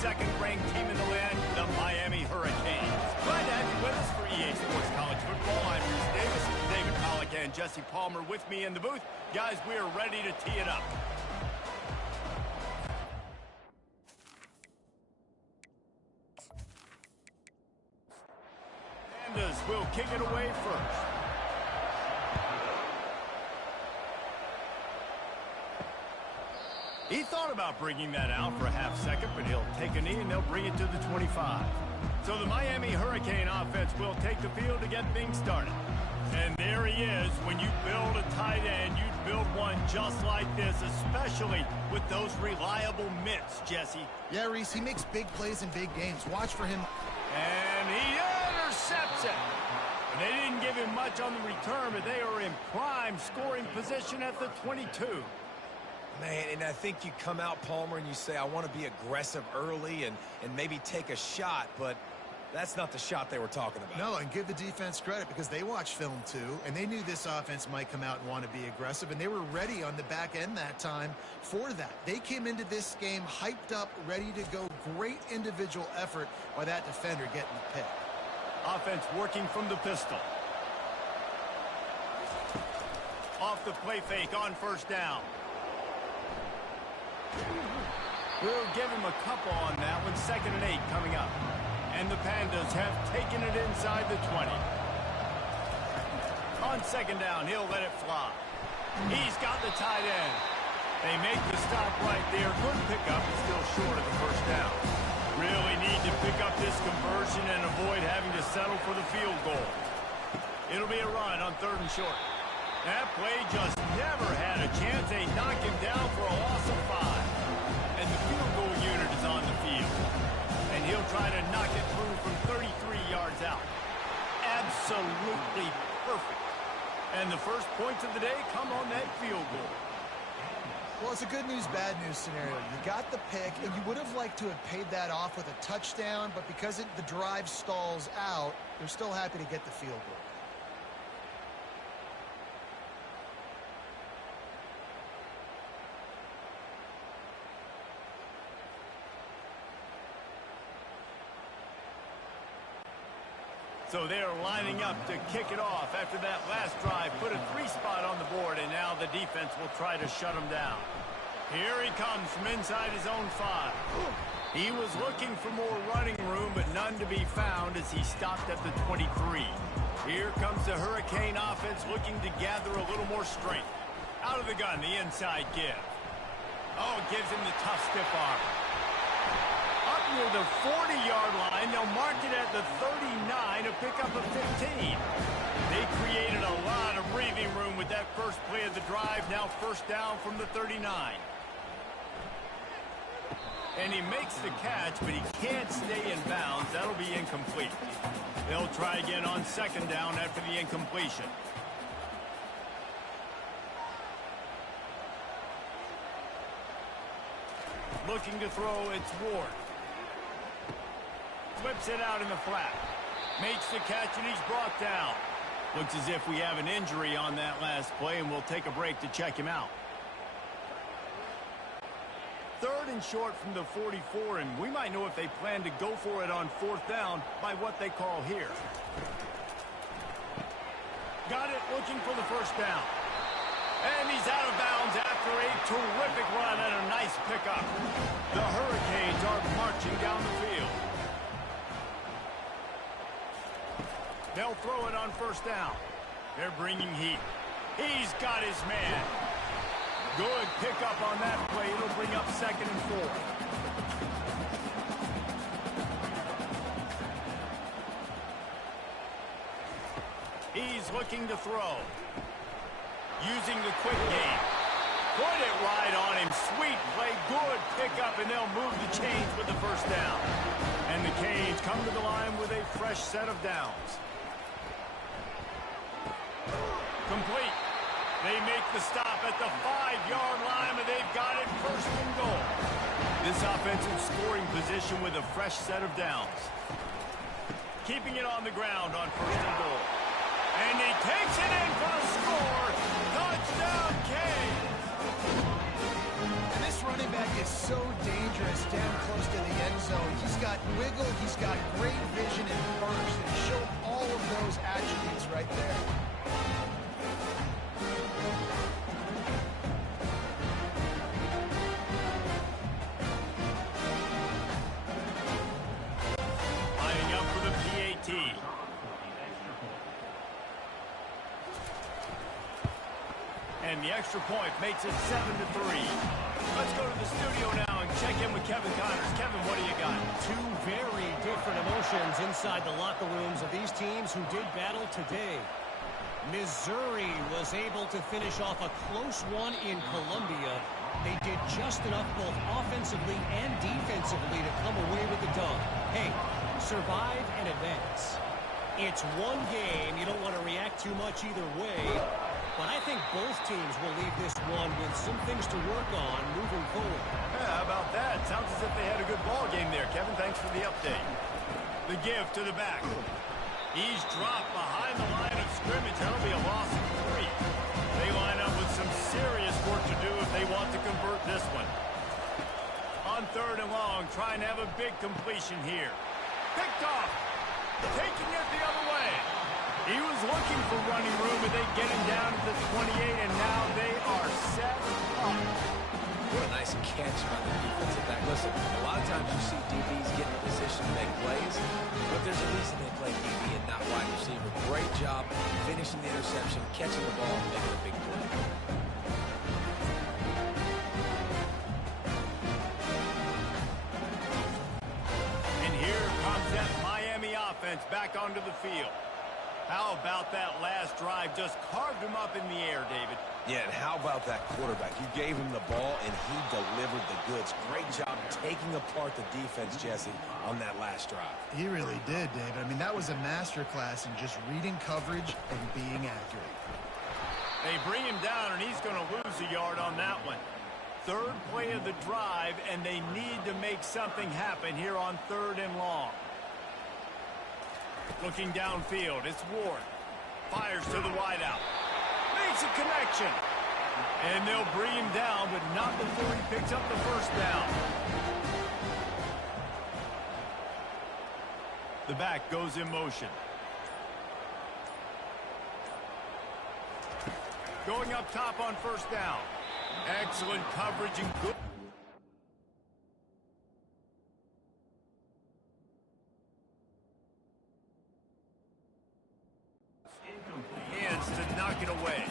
second-ranked team in the land, the Miami Hurricanes. Glad to have you with us for EA Sports College Football. I'm Bruce Davis, David Pollack, and Jesse Palmer with me in the booth. Guys, we are ready to tee it up. Pandas will kick it away first. He thought about bringing that out for a half second, but he'll take a knee and they'll bring it to the 25. So the Miami Hurricane offense will take the field to get things started. And there he is. When you build a tight end, you build one just like this, especially with those reliable mitts, Jesse. Yeah, Reese, he makes big plays in big games. Watch for him. And he intercepts it. And they didn't give him much on the return, but they are in prime scoring position at the 22. Man, and I think you come out, Palmer, and you say, I want to be aggressive early and maybe take a shot, but that's not the shot they were talking about. No, and give the defense credit because they watched film too, and they knew this offense might come out and want to be aggressive, and they were ready on the back end that time for that. They came into this game hyped up, ready to go. Great individual effort by that defender getting the pick. Offense working from the pistol. Off the play fake on first down. We'll give him a couple on that one. 2nd and 8 coming up. And the Pandas have taken it inside the 20. On 2nd down, he'll let it fly. He's got the tight end. They make the stop right there. Good pickup, still short of the first down. Really need to pick up this conversion and avoid having to settle for the field goal. It'll be a run on 3rd and short. That play just never had a chance. They knock him down for a loss of 5. And the field goal unit is on the field. And he'll try to knock it through from 33 yards out. Absolutely perfect. And the first points of the day come on that field goal. Well, it's a good news, bad news scenario. You got the pick, and you would have liked to have paid that off with a touchdown, but because the drive stalls out, they're still happy to get the field goal. So they're lining up to kick it off after that last drive. Put a 3-spot on the board, and now the defense will try to shut him down. Here he comes from inside his own 5. He was looking for more running room, but none to be found as he stopped at the 23. Here comes the Hurricane offense looking to gather a little more strength. Out of the gun, the inside give. Oh, gives him the tough stiff arm. Up near the 40-yard line, they'll mark it at the 39 to pick up a 15. They created a lot of breathing room with that first play of the drive. Now 1st down from the 39. And he makes the catch, but he can't stay in bounds. That'll be incomplete. They'll try again on 2nd down after the incompletion. Looking to throw, it's Ward. Flips it out in the flat. Makes the catch, and he's brought down. Looks as if we have an injury on that last play, and we'll take a break to check him out. 3rd and short from the 44, and we might know if they plan to go for it on 4th down by what they call here. Got it, looking for the 1st down. And he's out of bounds after a terrific run and a nice pickup. The Hurricanes are marching down the field. They'll throw it on 1st down. They're bringing heat. He's got his man. Good pickup on that play. It'll bring up 2nd and 4. He's looking to throw. Using the quick game. Put it right on him. Sweet play. Good pickup, and they'll move the chains with the 1st down. And the Canes come to the line with a fresh set of downs. Complete. They make the stop at the 5-yard line, and they've got it 1st and goal. This offensive scoring position with a fresh set of downs. Keeping it on the ground on 1st and goal. And he takes it in for the score. Touchdown, Canes. And this run running back is so dangerous down close to the end zone. He's got wiggle, he's got great vision and burst, and he showed all of those attributes right there. Lining up for the PAT. And the extra point makes it 7-3. Let's go to the studio now and check in with Kevin Connors. Kevin, what do you got? Two very different emotions inside the locker rooms of these teams who did battle today. Missouri was able to finish off a close one in Columbia. They did just enough both offensively and defensively to come away with the dub. Hey, survive and advance. It's one game. You don't want to react too much either way. But I think both teams will leave this one with some things to work on moving forward. Yeah, how about that? Sounds as if they had a good ball game there. Kevin, thanks for the update. The give to the back. He's dropped behind the line of scrimmage. That'll be a loss of 3. They line up with some serious work to do if they want to convert this one. On 3rd and long, trying to have a big completion here. Picked off. Taking it the other way. He was looking for running room, but they get him down to the 28, and now they are set up. What a nice catch by the defensive back. Listen, a lot of times you see DBs get in position to make plays, but there's a reason they play DB and not wide receiver. Great job finishing the interception, catching the ball, and making a big play. And here comes that Miami offense back onto the field. How about that last drive? Just carved him up in the air, David. Yeah, and how about that quarterback? You gave him the ball, and he delivered the goods. Great job taking apart the defense, Jesse, on that last drive. He really did, David. I mean, that was a masterclass in just reading coverage and being accurate. They bring him down, and he's going to lose a yard on that one. 3rd play of the drive, and they need to make something happen here on 3rd and long. Looking downfield, it's Ward. Fires to the wideout. Makes a connection. And they'll bring him down, but not before he picks up the first down. The back goes in motion. Going up top on 1st down. Excellent coverage and good. Hands to knock it away.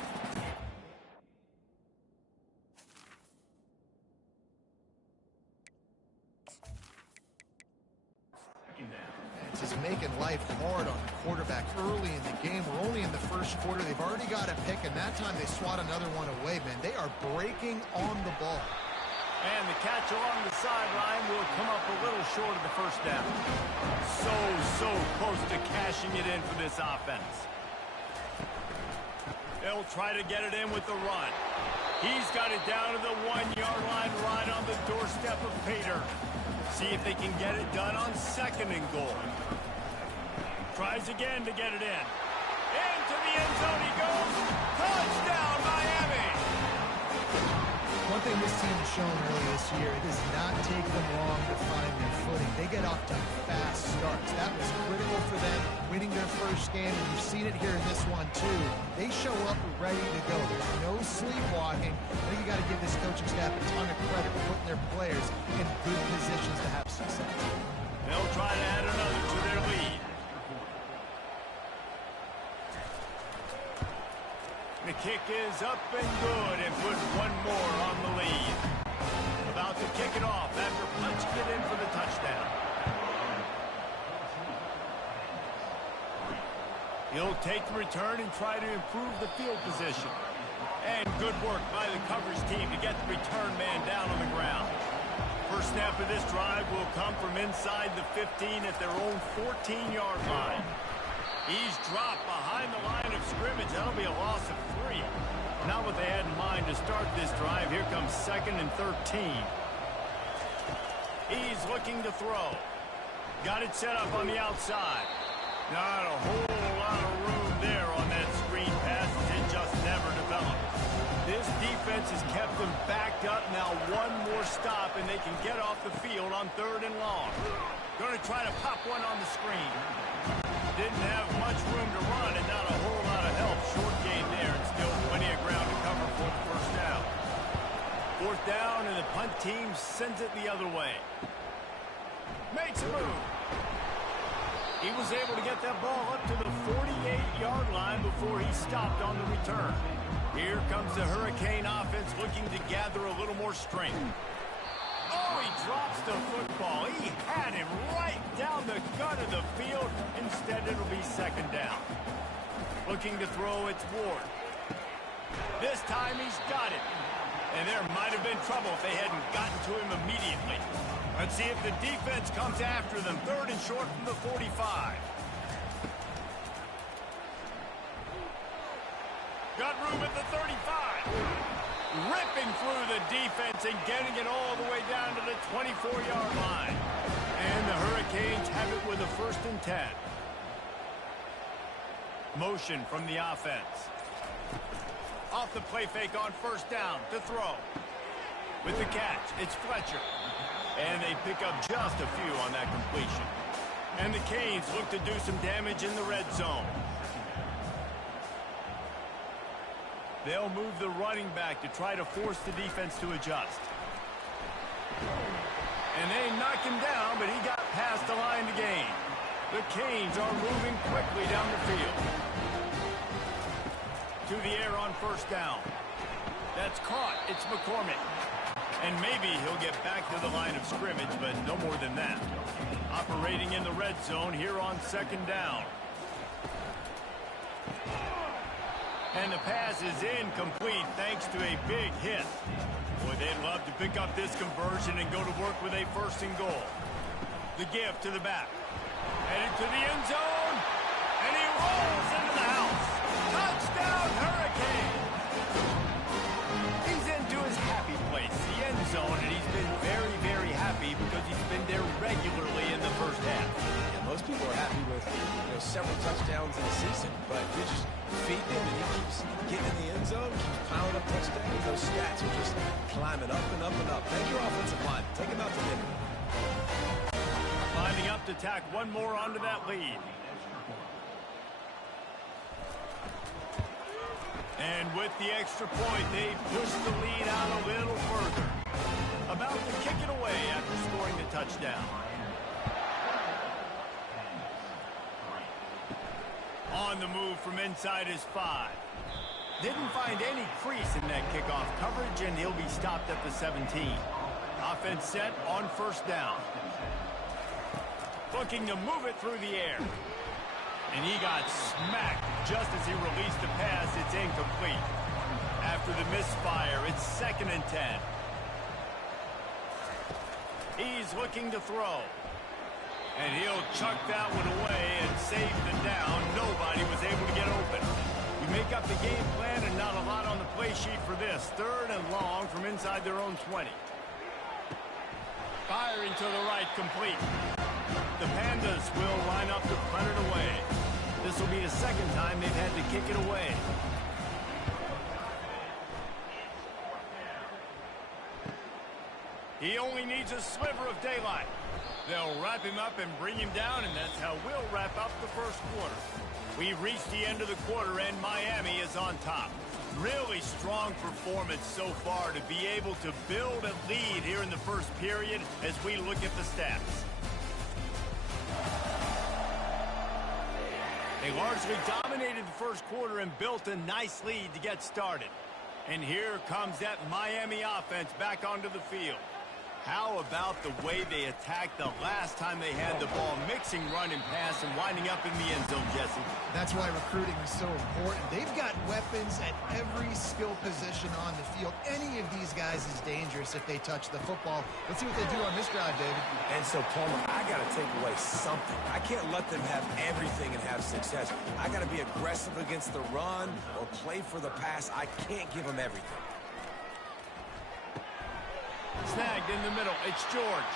It's just making life hard on the quarterback early in the game. We're only in the 1st quarter. They've already got a pick, and that time they swat another one away, man. They are breaking on the ball. And the catch along the sideline will come up a little short of the 1st down. So close to cashing it in for this offense. They'll try to get it in with the run. He's got it down to the 1-yard line right on the doorstep of Pater. See if they can get it done on 2nd and goal. Tries again to get it in. Into the end zone he goes. Touchdown, Miami! One thing this team has shown early this year, it does not take them long to find their footing. They get off to fast starts. That was critical for them, winning their 1st game, and you've seen it here in this one, too. They show up ready to go. There's no sleepwalking. I think you got to give this coaching staff a ton of credit for putting their players in good positions to have success. They'll try to add another to their lead. The kick is up and good and put one more on the lead. About to kick it off after punching it in for the touchdown. He'll take the return and try to improve the field position. And good work by the coverage team to get the return man down on the ground. First snap of this drive will come from inside the 15 at their own 14-yard line. He's dropped behind the line of scrimmage. That'll be a loss of 3. Not what they had in mind to start this drive. Here comes 2nd and 13. He's looking to throw. Got it set up on the outside. Not a whole lot of room there on that screen pass as it just never developed. This defense has kept them backed up. Now one more stop, and they can get off the field on 3rd and long. Going to try to pop one on the screen. Didn't have much room to run and not a whole lot of help. Short gain there and still plenty of ground to cover for the 1st down. 4th down, and the punt team sends it the other way. Makes a move. He was able to get that ball up to the 48-yard line before he stopped on the return. Here comes the Hurricane offense looking to gather a little more strength. Oh, he drops the football. He had him right down the gut of the field. Instead, it'll be 2nd down. Looking to throw, it's Ward. This time he's got it. And there might have been trouble if they hadn't gotten to him immediately. Let's see if the defense comes after them. 3rd and short from the 45. Got room at the 35. Ripping through the defense and getting it all the way down to the 24-yard line. And the Hurricanes have it with a 1st and 10. Motion from the offense. Off the play fake on 1st down to throw. With the catch, it's Fletcher. And they pick up just a few on that completion. And the Canes look to do some damage in the red zone. They'll move the running back to try to force the defense to adjust. And they knock him down, but he got past the line to gain. The Canes are moving quickly down the field. To the air on 1st down. That's caught. It's McCormick. And maybe he'll get back to the line of scrimmage, but no more than that. Operating in the red zone here on 2nd down. And the pass is incomplete thanks to a big hit. Boy, they'd love to pick up this conversion and go to work with a 1st and goal. The give to the back. Headed to the end zone. And he rolls into the house. Touchdown, Hurricane! He's into his happy place, the end zone, and he's been very, very happy because he's been there regularly in the 1st half. Yeah, most people are happy with several touchdowns in a season, but you just feed him and he keeps getting in the end zone, keeps piling up touchdowns. Those stats are just climbing up and up and up. Thank your offensive line. Take him out to dinner. Lining up to tack one more onto that lead. And with the extra point, they push the lead out a little further. About to kick it away after scoring the touchdown. On the move from inside his 5. Didn't find any crease in that kickoff coverage, and he'll be stopped at the 17. Offense set on 1st down. Looking to move it through the air. And he got smacked just as he released the pass. It's incomplete. After the misfire, it's 2nd and 10. He's looking to throw. And he'll chuck that one away and save the down. Nobody was able to get open. We make up the game plan and not a lot on the play sheet for this. 3rd and long from inside their own 20. Firing to the right, complete. The Pandas will line up to punt it away. This will be the 2nd time they've had to kick it away. He only needs a sliver of daylight. They'll wrap him up and bring him down, and that's how we'll wrap up the 1st quarter. We've reached the end of the quarter, and Miami is on top. Really strong performance so far to be able to build a lead here in the 1st period as we look at the stats. They largely dominated the 1st quarter and built a nice lead to get started. And here comes that Miami offense back onto the field. How about the way they attacked the last time they had the ball, mixing run and pass and winding up in the end zone, Jesse? That's why recruiting is so important. They've got weapons at every skill position on the field. Any of these guys is dangerous if they touch the football. Let's see what they do on this drive, David. And so, Palmer, I got to take away something. I can't let them have everything and have success. I got to be aggressive against the run or play for the pass. I can't give them everything. Snagged in the middle. It's George.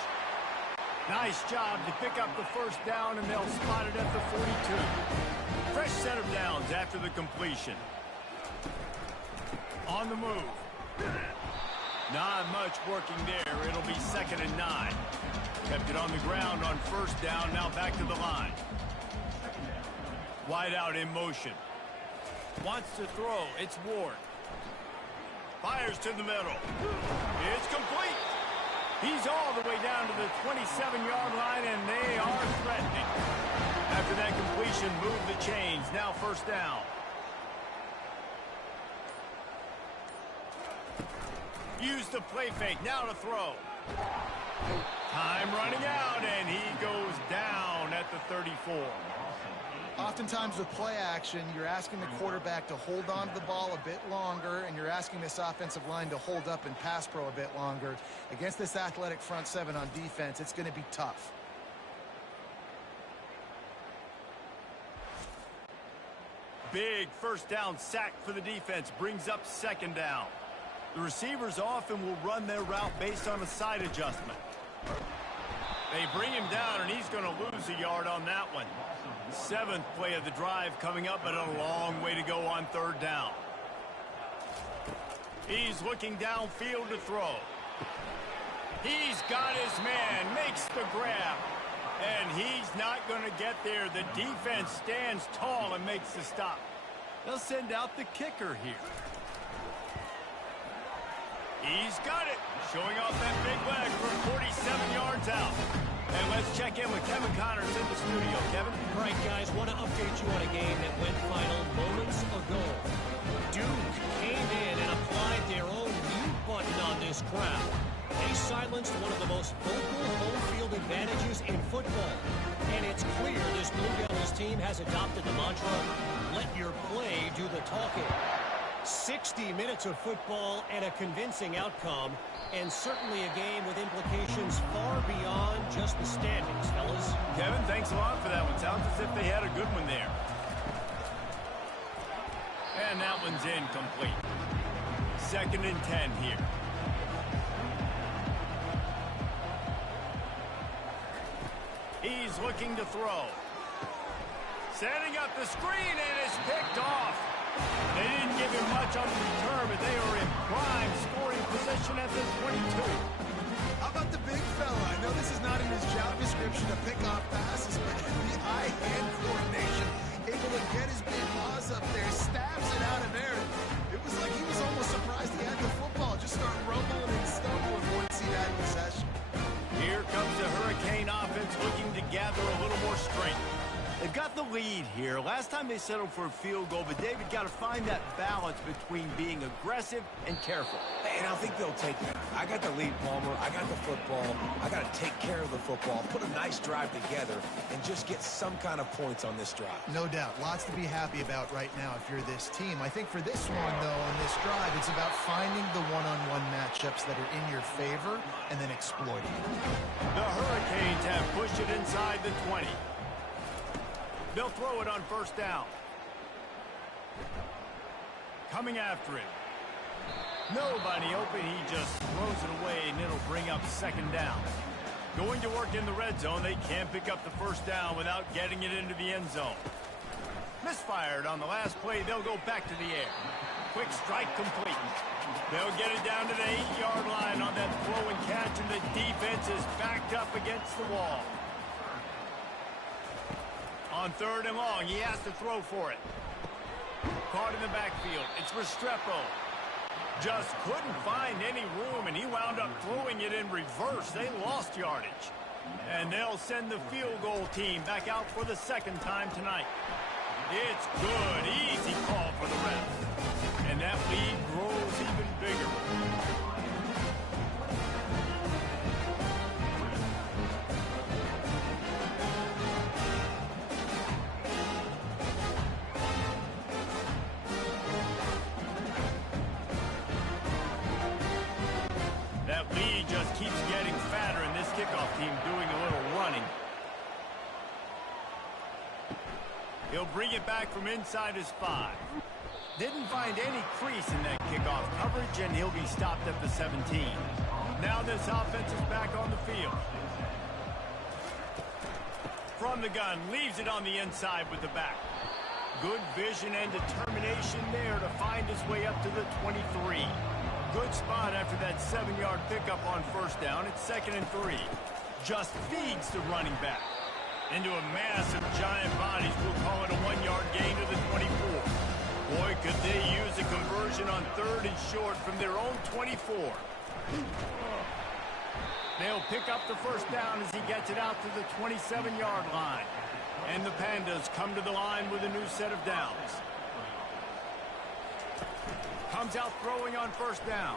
Nice job to pick up the 1st down, and they'll spot it at the 42. Fresh set of downs after the completion. On the move. Not much working there. It'll be 2nd and 9. Kept it on the ground on 1st down. Now back to the line. Wide out in motion. Wants to throw. It's Ward. Fires to the middle. It's complete. He's all the way down to the 27-yard line, and they are threatening. After that completion, move the chains. Now 1st down. Use the play fake. Now to throw. Time running out, and he goes down at the 34. Oftentimes with play action, you're asking the quarterback to hold on to the ball a bit longer, and you're asking this offensive line to hold up and pass pro a bit longer. Against this athletic front seven on defense, it's going to be tough. Big 1st down sack for the defense. Brings up 2nd down. The receivers often will run their route based on a side adjustment. They bring him down, and he's going to lose a yard on that one. 7th play of the drive coming up, but a long way to go on 3rd down. He's looking downfield to throw. He's got his man, makes the grab, and he's not going to get there. The defense stands tall and makes the stop. They'll send out the kicker here. He's got it, showing off that big leg from 47 yards out. And let's check in with Kevin Connors in the studio. Kevin? All right, guys, want to update you on a game that went final moments ago. Duke came in and applied their own mute button on this crowd. They silenced one of the most vocal home field advantages in football. And it's clear this Blue Devils team has adopted the mantra, let your play do the talking. 60 minutes of football and a convincing outcome, and certainly a game with implications far beyond just the standings, fellas. Kevin, thanks a lot for that one. Sounds as if they had a good one there. And that one's incomplete. 2nd and 10 here. He's looking to throw. Setting up the screen, and it's picked off. They didn't give him much on the return, but they are in prime scoring position at the 22. How about the big fella? I know this is not in his job description to pick off passes, but the eye-hand coordination, able to get his big paws up there, stabs it out of there. It was like he was almost surprised he had the football. Just start rumbling and stumbling once he had possession. Here comes the Hurricane offense looking to gather a little more strength. They've got the lead here. Last time they settled for a field goal, but David got to find that balance between being aggressive and careful. And I think they'll take that. I got the lead, Palmer. I got the football. I got to take care of the football, put a nice drive together, and just get some kind of points on this drive. No doubt. Lots to be happy about right now if you're this team. I think for this one, though, on this drive, it's about finding the one-on-one matchups that are in your favor and then exploiting them. The Hurricanes have pushed it inside the 20. They'll throw it on 1st down. Coming after it. Nobody open. He just throws it away, and it'll bring up 2nd down. Going to work in the red zone. They can't pick up the 1st down without getting it into the end zone. Misfired on the last play. They'll go back to the air. Quick strike complete. They'll get it down to the 8-yard line on that throw and catch, and the defense is backed up against the wall. On 3rd and long, he has to throw for it. Caught in the backfield. It's Restrepo. Just couldn't find any room, and he wound up throwing it in reverse. They lost yardage. And they'll send the field goal team back out for the 2nd time tonight. It's good. Easy call for the refs. And that lead grows even bigger. That lead just keeps getting fatter, and this kickoff team doing a little running. He'll bring it back from inside his 5. Didn't find any crease in that kickoff coverage, and he'll be stopped at the 17. Now this offense is back on the field. From the gun, leaves it on the inside with the back. Good vision and determination there to find his way up to the 23. good spot after that 7-yard pickup on first down. It's 2nd and 3. Just feeds the running back. Into a mass of giant bodies. We'll call it a 1-yard gain to the 24. Boy, could they use a conversion on 3rd and short from their own 24. They'll pick up the first down as he gets it out to the 27-yard line. And the Pandas come to the line with a new set of downs. Comes out throwing on first down.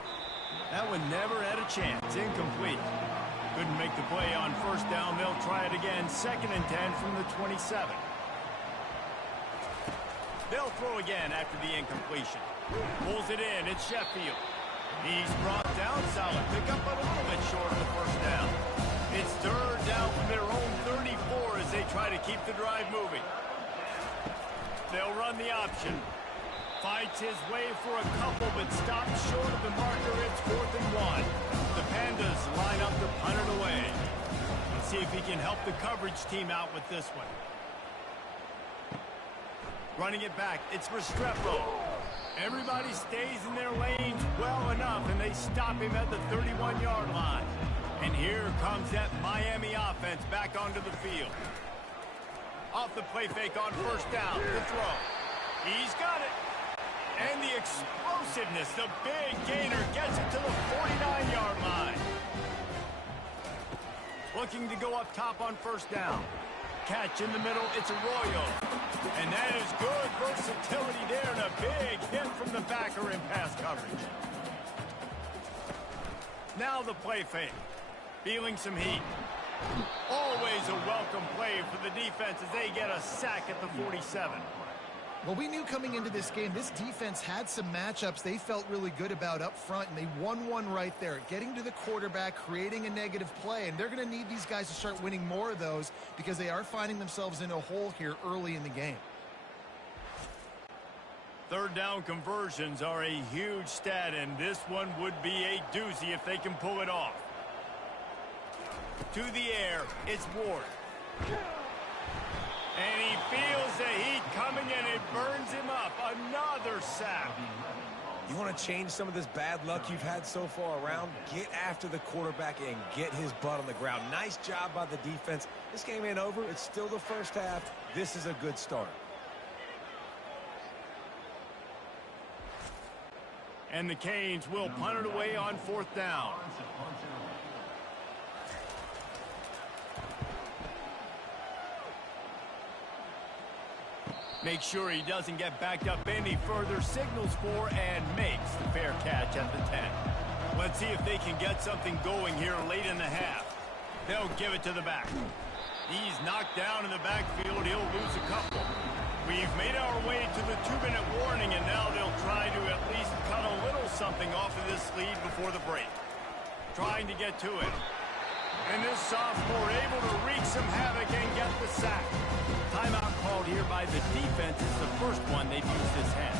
That one never had a chance. Incomplete. Couldn't make the play on first down. They'll try it again. 2nd and 10 from the 27. They'll throw again after the incompletion. Pulls it in. It's Sheffield. He's brought down. Solid pickup, but a little bit short of the first down. It's 3rd down from their own 34 as they try to keep the drive moving. They'll run the option. Fights his way for a couple, but stops short of the marker. It's 4th and 1. The Pandas line up to punt it away. Let's see if he can help the coverage team out with this one. Running it back, it's Restrepo. Everybody stays in their lanes well enough, and they stop him at the 31-yard line. And here comes that Miami offense back onto the field. Off the play fake on first down, the throw. He's got it. And the explosiveness, the big gainer gets it to the 49-yard line. Looking to go up top on first down. Catch in the middle, it's Arroyo. And that is good versatility there and a big hit from the backer in pass coverage. Now the play fake. Feeling some heat. Always a welcome play for the defense as they get a sack at the 47. Well, we knew coming into this game, this defense had some matchups they felt really good about up front, and they won one right there, getting to the quarterback, creating a negative play, and they're going to need these guys to start winning more of those because they are finding themselves in a hole here early in the game. 3rd down conversions are a huge stat, and this one would be a doozy if they can pull it off. To the air, it's Ward. And he feels the heat coming, and it burns him up. Another sack. You want to change some of this bad luck you've had so far around? Get after the quarterback and get his butt on the ground. Nice job by the defense. This game ain't over. It's still the first half. This is a good start. And the Canes will punt it away on 4th down. Make sure he doesn't get backed up any further, signals for and makes the fair catch at the 10. Let's see if they can get something going here late in the half. They'll give it to the back. He's knocked down in the backfield. He'll lose a couple. We've made our way to the 2-minute warning, and now they'll try to at least cut a little something off of this lead before the break. Trying to get to it. And this sophomore able to wreak some havoc and get the sack. Timeout called here by the defense is the first one they've used this half.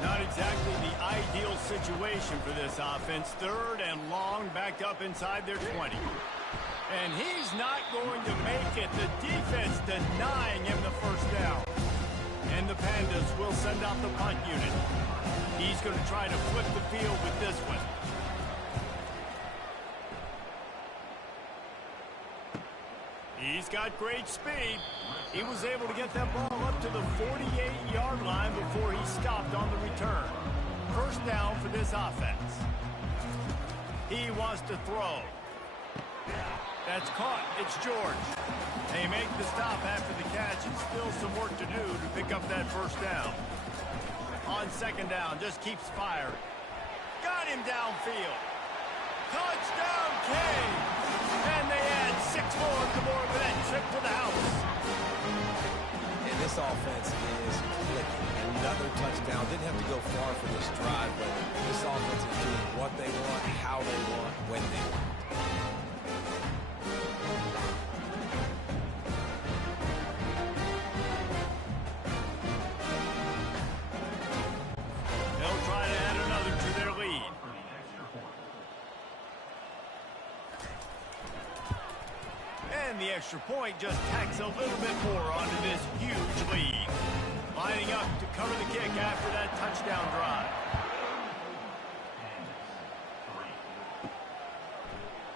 Not exactly the ideal situation for this offense. 3rd and long, backed up inside their 20. And he's not going to make it. The defense denying him the first down. And the Pandas will send out the punt unit. He's going to try to flip the field with this one. He's got great speed. He was able to get that ball up to the 48-yard line before he stopped on the return. First down for this offense. He wants to throw. That's caught. It's George. They make the stop after the catch, and still some work to do to pick up that first down. On 2nd down, just keeps firing. Got him downfield. Touchdown, Canes! And they add 6 more to the board with that trip to the house. And this offense is clicking. Another touchdown. Didn't have to go far for this drive, but this offense is doing what they want, how they want, when they want. They'll try to add another to their lead. And the extra point just tacks a little bit more onto this huge lead. Lining up to cover the kick after that touchdown drive.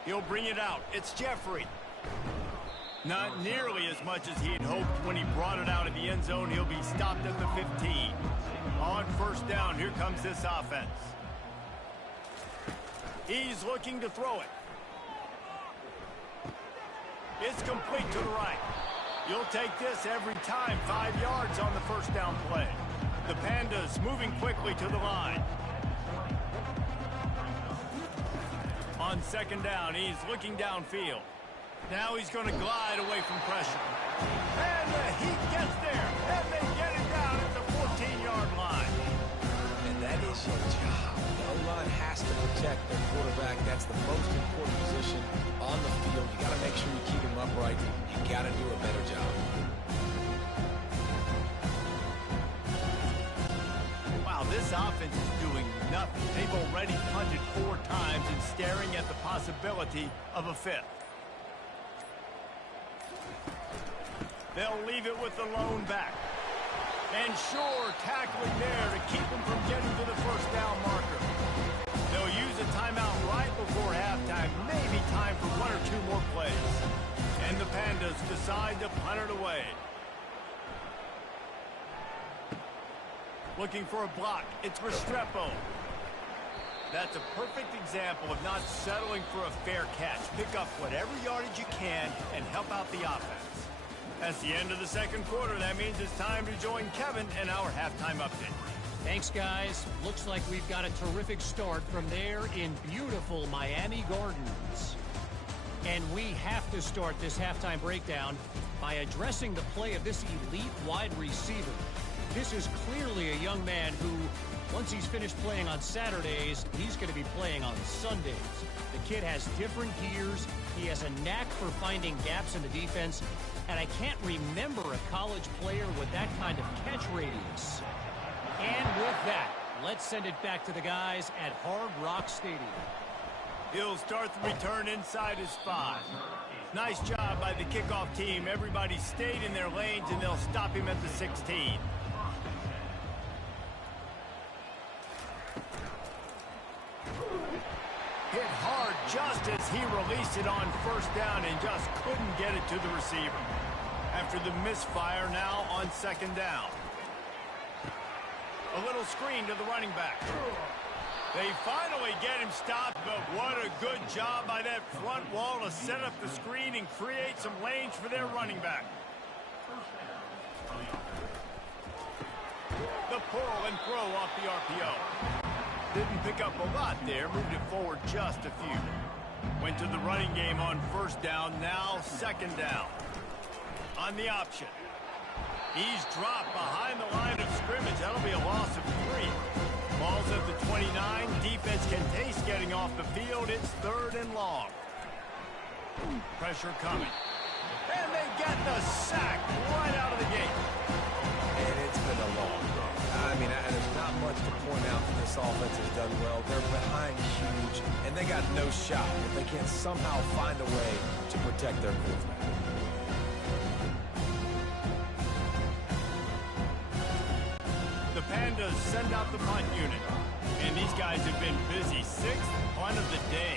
He'll bring it out. It's Jeffrey. Not nearly as much as he had hoped when he brought it out of the end zone. He'll be stopped at the 15. On first down, here comes this offense. He's looking to throw it. It's complete to the right. You'll take this every time. 5 yards on the first down play. The Pandas moving quickly to the line. On second down, he's looking downfield. Now he's going to glide away from pressure. And the Heat gets there. And they get it down at the 14-yard line. And that is your job. The O-line has to protect their quarterback. That's the most important position on the field. You got to make sure you keep him upright. You got to do a better job. Wow, this offense is doing nothing. They've already punted 4 times and staring at the possibility of a 5th. They'll leave it with the lone back. And sure, tackling there to keep him from getting to the first down marker. They'll use a timeout right before halftime. Maybe time for 1 or 2 more plays. And the Pandas decide to punt it away. Looking for a block. It's Restrepo. That's a perfect example of not settling for a fair catch. Pick up whatever yardage you can and help out the offense. That's the end of the second quarter. That means it's time to join Kevin in our halftime update. Thanks, guys. Looks like we've got a terrific start from there in beautiful Miami Gardens. And we have to start this halftime breakdown by addressing the play of this elite wide receiver. This is clearly a young man who, once he's finished playing on Saturdays, he's going to be playing on Sundays. The kid has different gears. He has a knack for finding gaps in the defense. And I can't remember a college player with that kind of catch radius. And with that, let's send it back to the guys at Hard Rock Stadium. He'll start the return inside his 5. Nice job by the kickoff team. Everybody stayed in their lanes, and they'll stop him at the 16. Hit hard just as he released it on first down and just couldn't get it to the receiver. After the misfire, now on second down. A little screen to the running back. They finally get him stopped, but what a good job by that front wall to set up the screen and create some lanes for their running back. The pull and throw off the RPO. Didn't pick up a lot there, moved it forward just a few. Went to the running game on first down, now second down. On the option. He's dropped behind the line of scrimmage. That'll be a loss of 3. Ball's at the 29. Defense can taste getting off the field. It's 3rd and long. Pressure coming. And they get the sack right out of the gate. And it's been a long day. I mean, there's not much to point out that this offense has done well. They're behind huge, and they got no shot if they can't somehow find a way to protect their quarterback. The Pandas send out the punt unit. And these guys have been busy. 6th punt of the day.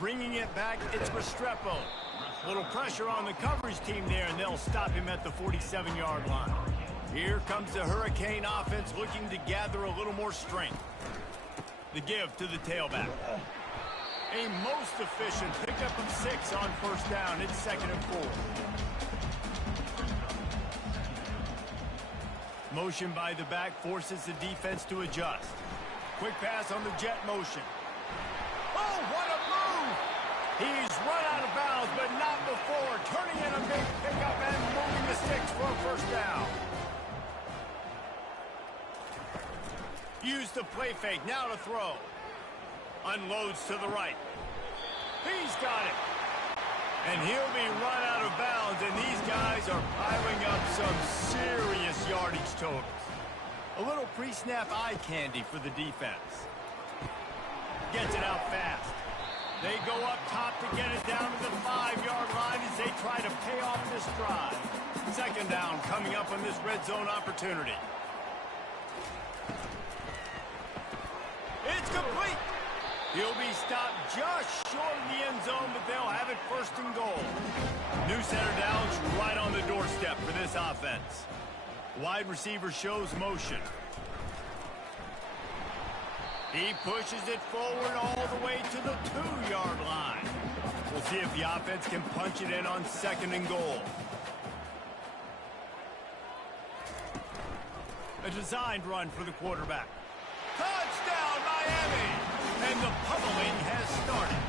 Bringing it back, it's Restrepo. Little pressure on the coverage team there, and they'll stop him at the 47-yard line. Here comes the Hurricane offense looking to gather a little more strength. The give to the tailback. A most efficient pickup of 6 on first down. It's 2nd and 4. Motion by the back forces the defense to adjust. Quick pass on the jet motion. Oh, what a move! He's run out of bounds, but not before. Turning in a big pickup and moving the sticks for a first down. Use the play fake. Now to throw. Unloads to the right. He's got it. And he'll be run out of bounds, and these guys are piling up some serious yardage totals. A little pre-snap eye candy for the defense. Gets it out fast. They go up top to get it down to the 5-yard line as they try to pay off this drive. Second down coming up on this red zone opportunity. complete. He'll be stopped just short of the end zone, but they'll have it first and goal. New center downs right on the doorstep for this offense. Wide receiver shows motion. He pushes it forward all the way to the 2-yard line. We'll see if the offense can punch it in on second and goal. A designed run for the quarterback. Touchdown, Miami! And the pummeling has started.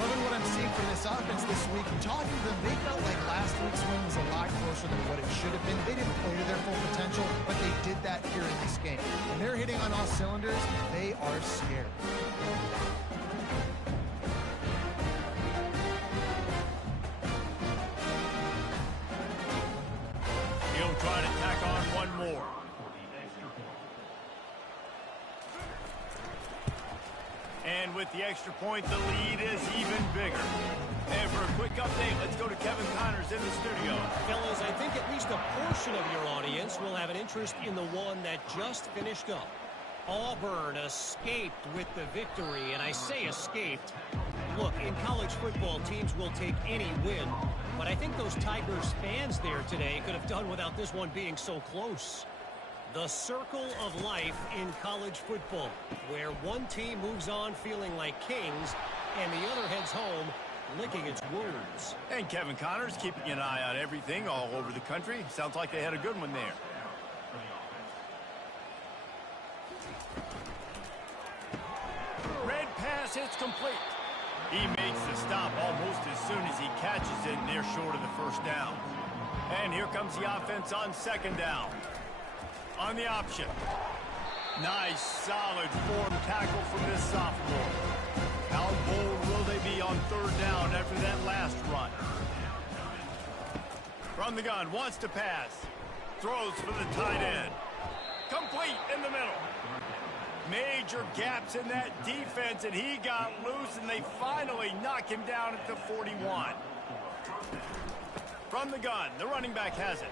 Loving what I'm seeing from this offense this week. Talking to them, they felt like last week's win was a lot closer than what it should have been. They didn't play to their full potential, but they did that here in this game. When they're hitting on all cylinders, they are scared. He'll try to tack on one more. And with the extra point, the lead is even bigger. And for a quick update, let's go to Kevin Connors in the studio. Fellas, I think at least a portion of your audience will have an interest in the one that just finished up. Auburn escaped with the victory, and I say escaped. Look, in college football, teams will take any win, but I think those Tigers fans there today could have done without this one being so close. The circle of life in college football, where one team moves on feeling like kings, and the other heads home licking its wounds. And Kevin Connors keeping an eye on everything all over the country. Sounds like they had a good one there. Red pass hits complete. He makes the stop almost as soon as he catches it near short of the first down. And here comes the offense on second down. On the option. Nice, solid form tackle from this sophomore. How bold will they be on third down after that last run? From the gun, wants to pass. Throws for the tight end. Complete in the middle. Major gaps in that defense, and he got loose, and they finally knock him down at the 41. From the gun, the running back has it.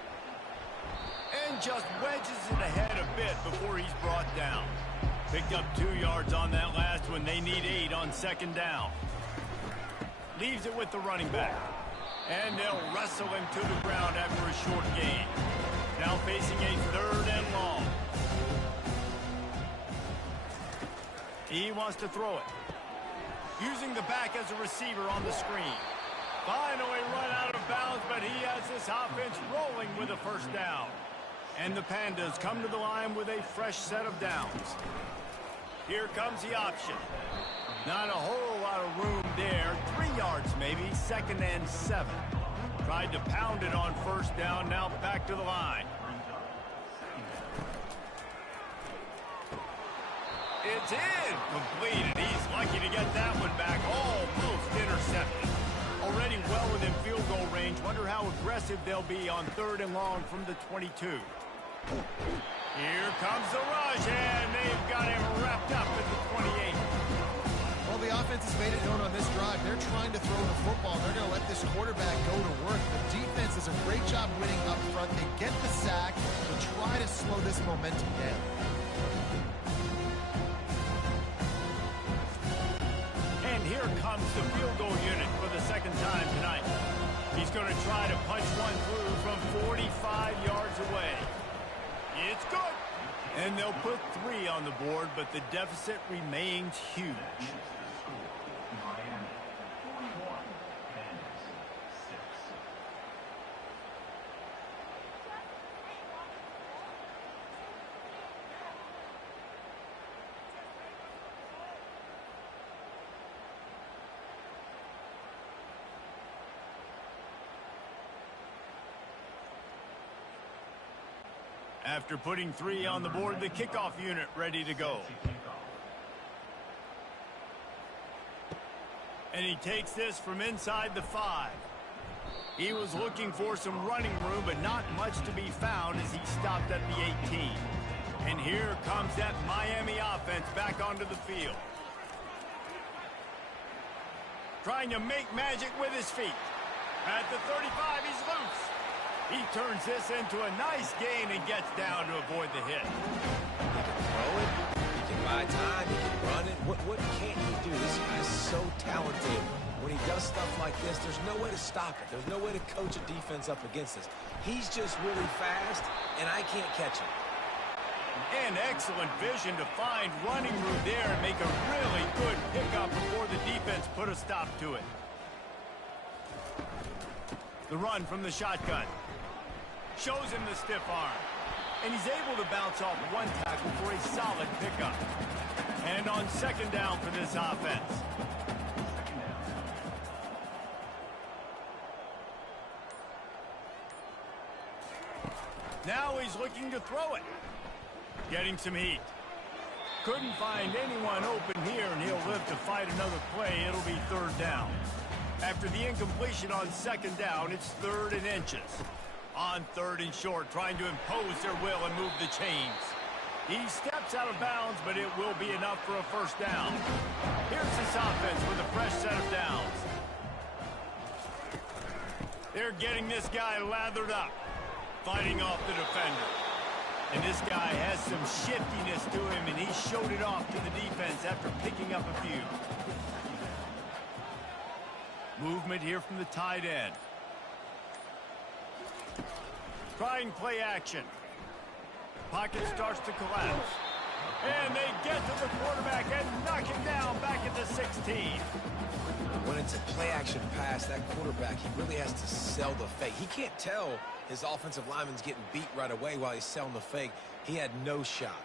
And just wedges it ahead a bit before he's brought down. Picked up 2 yards on that last one. They need 8 on second down. Leaves it with the running back. And they'll wrestle him to the ground after a short gain. Now facing a third and long. He wants to throw it. Using the back as a receiver on the screen. Finally run out of bounds, but he has this offense rolling with a first down. And the Pandas come to the line with a fresh set of downs. Here comes the option. Not a whole lot of room there. 3 yards maybe, second and 7. Tried to pound it on first down, now back to the line. It's in, complete, and he's lucky to get that one back, almost intercepted. Already well within field goal range. Wonder how aggressive they'll be on third and long from the 22. Here comes the rush, and they've got him wrapped up at the 28. Well, the offense has made it known on this drive. They're trying to throw the football. They're going to let this quarterback go to work. The defense does a great job winning up front. They get the sack. They try to slow this momentum down. And here comes the field goal unit for the second time tonight. He's going to try to punch one through from 45 yards away. It's good. And they'll put 3 on the board, but the deficit remains huge. After putting 3 on the board, the kickoff unit ready to go. And he takes this from inside the 5. He was looking for some running room, but not much to be found as he stopped at the 18. And here comes that Miami offense back onto the field. Trying to make magic with his feet. At the 35, he's loose. He turns this into a nice gain and gets down to avoid the hit. He can throw it. He can buy time. He can run it. What can't he do? This guy's so talented. When he does stuff like this, there's no way to stop it. There's no way to coach a defense up against this. He's just really fast, and I can't catch him. And excellent vision to find running room there and make a really good pickup before the defense put a stop to it. The run from the shotgun. Shows him the stiff arm. And he's able to bounce off one tackle for a solid pickup. And on second down for this offense. Now he's looking to throw it. Getting some heat. Couldn't find anyone open here, and he'll live to fight another play. It'll be third down. After the incompletion on second down, it's 3rd and inches. On 3rd and short, trying to impose their will and move the chains. He steps out of bounds, but it will be enough for a first down. Here's this offense with a fresh set of downs. They're getting this guy lathered up, fighting off the defender. And this guy has some shiftiness to him, and he showed it off to the defense after picking up a few. Movement here from the tight end. Trying play action. Pocket starts to collapse. And they get to the quarterback and knock him down back at the 16. When it's a play-action pass, that quarterback, he really has to sell the fake. He can't tell his offensive lineman's getting beat right away while he's selling the fake. He had no shot.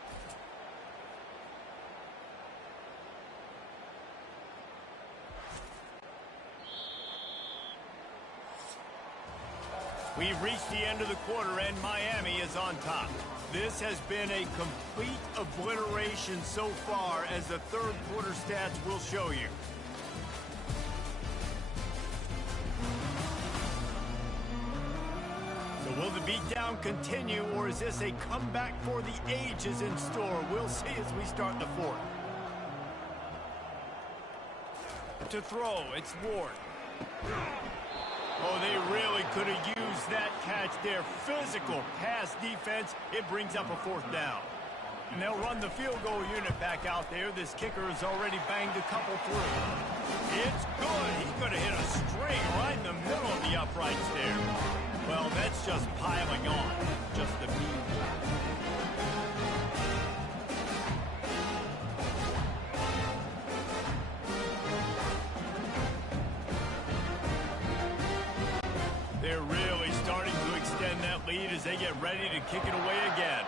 We've reached the end of the quarter, and Miami is on top. This has been a complete obliteration so far, as the third quarter stats will show you. So will the beatdown continue, or is this a comeback for the ages in store? We'll see as we start the fourth. To throw, it's Ward. Oh, they really could have used that catch there. Physical pass defense. It brings up a fourth down. And they'll run the field goal unit back out there. This kicker has already banged a couple through. It's good. He could have hit a string right in the middle of the uprights there. Well, that's just piling on. Just the mean. They're really starting to extend that lead as they get ready to kick it away again.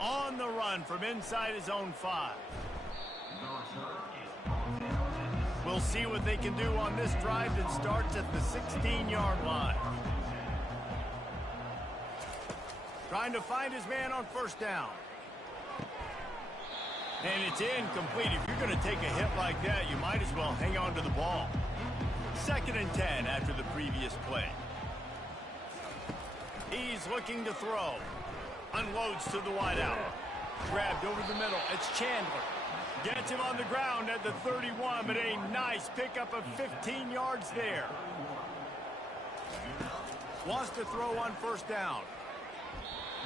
On the run from inside his own 5. We'll see what they can do on this drive that starts at the 16-yard line. Trying to find his man on first down. And it's incomplete. If you're going to take a hit like that, you might as well hang on to the ball. 2nd and 10 after the previous play. He's looking to throw. Unloads to the wideout. Grabbed over the middle. It's Chandler. Gets him on the ground at the 31, but a nice pickup of 15 yards there. Wants to throw on first down.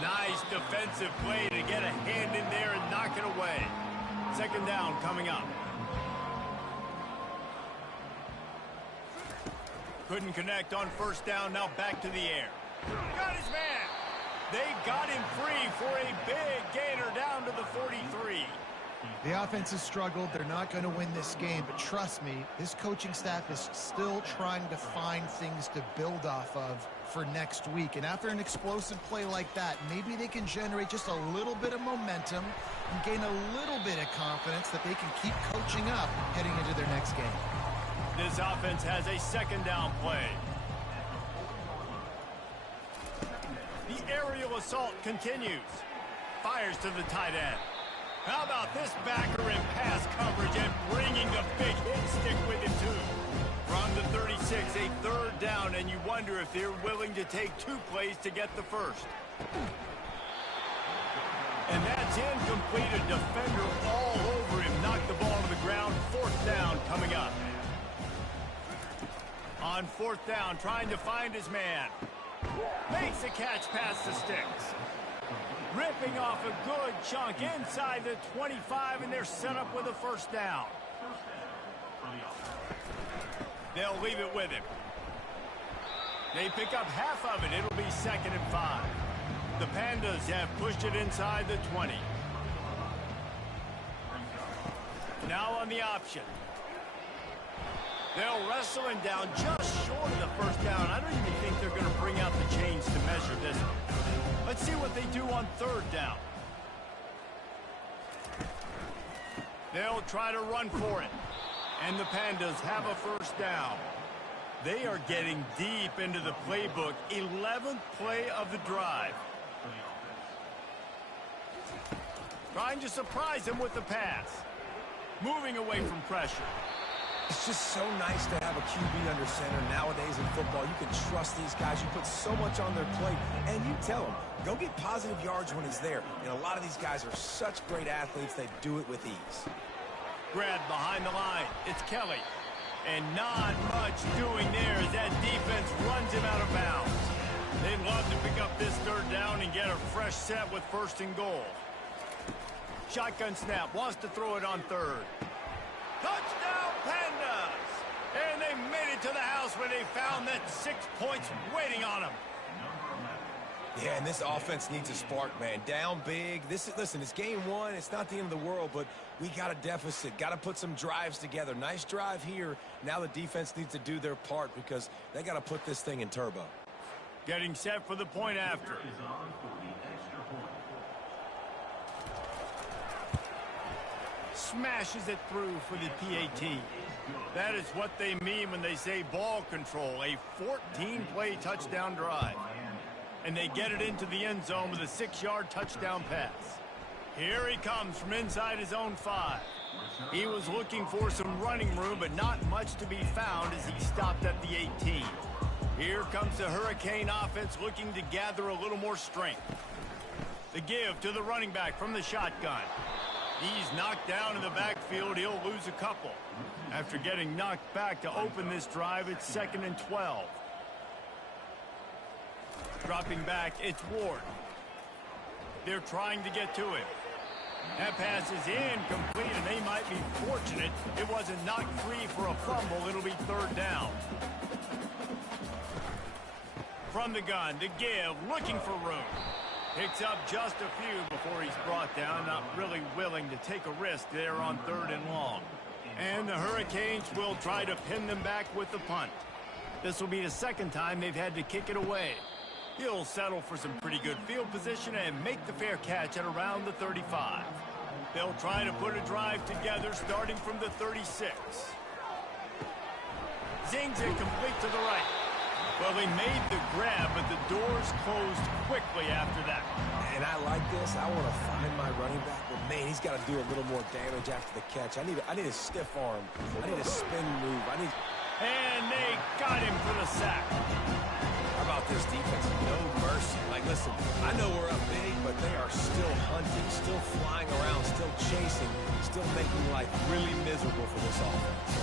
Nice defensive play to get a hand in there and knock it away. 2nd down coming up. Couldn't connect on first down, now back to the air. Got his man. They got him free for a big gainer down to the 43. The offense has struggled. They're not going to win this game, but trust me, this coaching staff is still trying to find things to build off of for next week. And after an explosive play like that, maybe they can generate just a little bit of momentum and gain a little bit of confidence that they can keep coaching up heading into their next game. This offense has a 2nd down play. The aerial assault continues. Fires to the tight end. How about this backer in pass coverage and bringing the big hit stick with him too? From the 36, a 3rd down, and you wonder if they're willing to take 2 plays to get the first. And that's incomplete. A defender all over him. Knocked the ball to the ground. 4th down coming up. On 4th down, trying to find his man. Makes a catch past the sticks. Ripping off a good chunk inside the 25, and they're set up with a first down. They'll leave it with him. They pick up half of it. It'll be 2nd and 5. The Pandas have pushed it inside the 20. Now on the option. They'll wrestle him down just short of the first down. I don't even think they're going to bring out the chains to measure this one. Let's see what they do on 3rd down. They'll try to run for it. And the Pandas have a first down. They are getting deep into the playbook. 11th play of the drive. Trying to surprise him with the pass. Moving away from pressure. It's just so nice to have a QB under center. Nowadays in football, you can trust these guys. You put so much on their plate, and you tell them, go get positive yards when he's there. And a lot of these guys are such great athletes, they do it with ease. Grabbed behind the line. It's Kelly. And not much doing there as that defense runs him out of bounds. They'd love to pick up this 3rd down and get a fresh set with 1st and goal. Shotgun snap. Wants to throw it on 3rd. Touchdown, Pandas! And they made it to the house where they found that 6 points waiting on them. Yeah, and this offense needs a spark, man. Down big. Listen, it's game 1. It's not the end of the world, but we got a deficit. Got to put some drives together. Nice drive here. Now the defense needs to do their part because they got to put this thing in turbo. Getting set for the point after. Smashes it through for the PAT. That is what they mean when they say ball control. A 14-play touchdown drive. And they get it into the end zone with a 6-yard touchdown pass. Here he comes from inside his own 5. He was looking for some running room, but not much to be found as he stopped at the 18. Here comes the Hurricane offense looking to gather a little more strength. The give to the running back from the shotgun. He's knocked down in the backfield. He'll lose a couple. After getting knocked back to open this drive, it's 2nd and 12. Dropping back, it's Ward. They're trying to get to him. That pass is incomplete, and they might be fortunate it wasn't knocked free for a fumble. It'll be 3rd down. From the gun, the give, looking for room. Picks up just a few before he's brought down, not really willing to take a risk there on 3rd and long. And the Hurricanes will try to pin them back with the punt. This will be the 2nd time they've had to kick it away. He'll settle for some pretty good field position and make the fair catch at around the 35. They'll try to put a drive together starting from the 36. Zings it complete to the right. Well, they made the grab, but the doors closed quickly after that. And I like this. I want to find my running back, but man, he's got to do a little more damage after the catch. I need a stiff arm. I need a spin move. And they got him for the sack. How about this defense? No mercy. Like, listen, I know we're up big, but they are still hunting, still flying around, still chasing, still making life really miserable for this offense.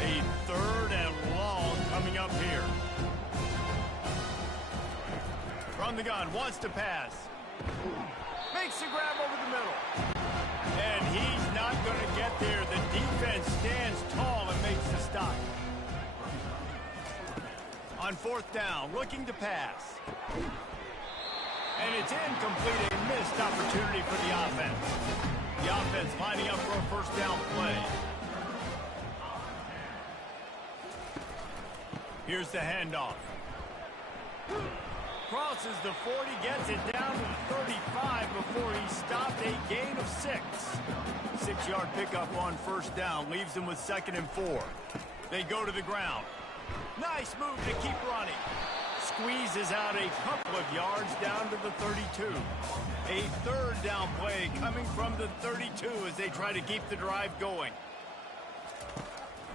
A 3rd and long coming up here. From the gun, wants to pass. Makes the grab over the middle. And he's not going to get there. The defense stands tall and makes the stop. On 4th down, looking to pass. And it's incomplete, a missed opportunity for the offense. The offense lining up for a 1st down play. Here's the handoff. Crosses the 40, gets it down to the 35 before he stopped, a gain of 6. 6-yard pickup on 1st down, leaves them with 2nd and 4. They go to the ground. Nice move to keep running. Squeezes out a couple of yards down to the 32. A 3rd down play coming from the 32 as they try to keep the drive going.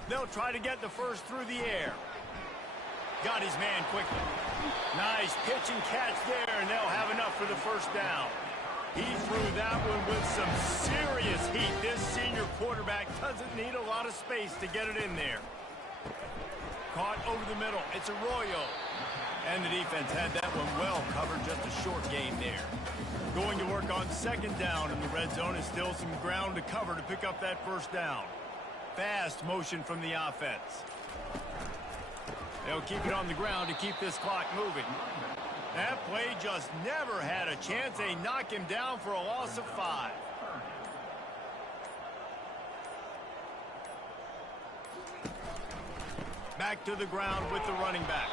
They'll try to get the first through the air. Got his man quickly. Nice pitch and catch there, and they'll have enough for the 1st down. He threw that one with some serious heat. This senior quarterback doesn't need a lot of space to get it in there. Caught over the middle. It's Arroyo. And the defense had that one well covered. Just a short game there. Going to work on second down in the red zone. Is still some ground to cover to pick up that first down. Fast motion from the offense. They'll keep it on the ground to keep this clock moving. That play just never had a chance. They knock him down for a loss of 5. Back to the ground with the running back.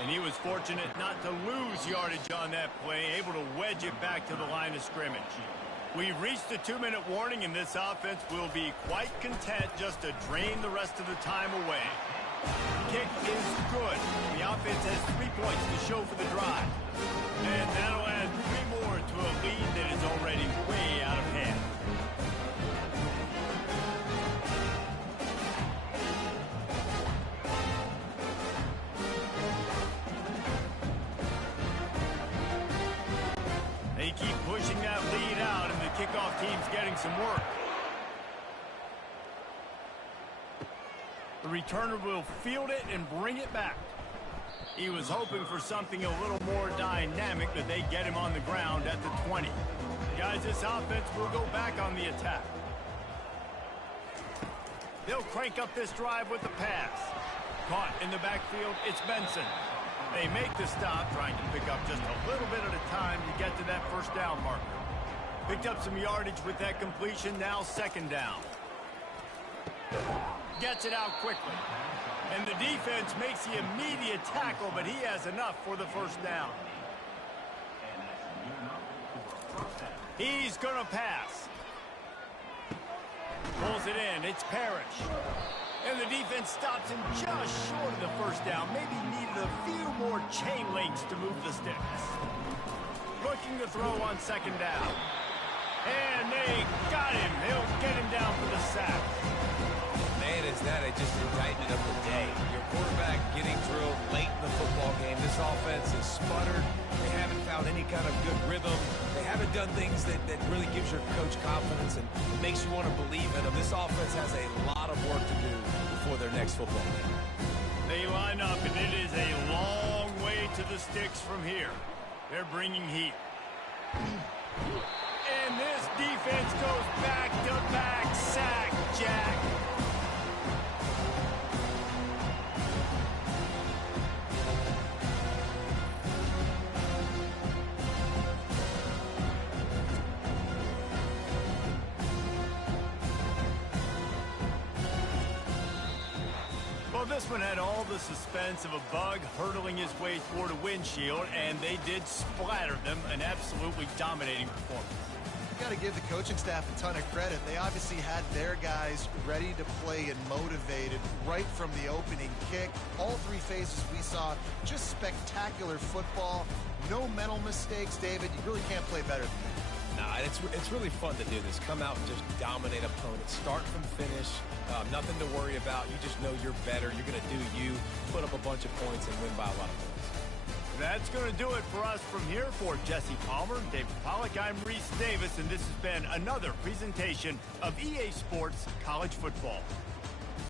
And he was fortunate not to lose yardage on that play, able to wedge it back to the line of scrimmage. We've reached the 2-minute warning, and this offense will be quite content just to drain the rest of the time away. Kick is good. The offense has 3 points to show for the drive. And that'll add 3 more to a lead that is already way out of hand. They keep pushing that lead out, and the kickoff team's getting some work. The returner will field it and bring it back. He was hoping for something a little more dynamic, but they get him on the ground at the 20. Guys, this offense will go back on the attack. They'll crank up this drive with the pass. Caught in the backfield, it's Benson. They make the stop, trying to pick up just a little bit at a time to get to that first down marker. Picked up some yardage with that completion, now second down. Gets it out quickly. And the defense makes the immediate tackle, but he has enough for the first down. He's going to pass. Pulls it in. It's Parrish. And the defense stops him just short of the first down. Maybe needed a few more chain links to move the sticks. Looking to throw on second down. And they got him. They'll get him down for the sack. Man, is that just indictment of the day. Your quarterback getting drilled late in the football game. This offense is sputtered. They haven't found any kind of good rhythm. They haven't done things that really gives your coach confidence and makes you want to believe in them. This offense has a lot of work to do before their next football game. They line up, and it is a long way to the sticks from here. They're bringing heat. And this defense goes back-to-back sack, Jack. Well, this one had all the suspense of a bug hurtling his way toward a windshield, and they did splatter them. An absolutely dominating performance. You got to give the coaching staff a ton of credit. They obviously had their guys ready to play and motivated right from the opening kick. All 3 phases we saw, just spectacular football. No mental mistakes, David. You really can't play better than that. Nah, it's really fun to do this. Come out and just dominate opponents. Start from finish. Nothing to worry about. You just know you're better. You're going to do you, put up a bunch of points, and win by a lot of points. That's going to do it for us from here. For Jesse Palmer, David Pollack, I'm Reese Davis, and this has been another presentation of EA Sports College Football.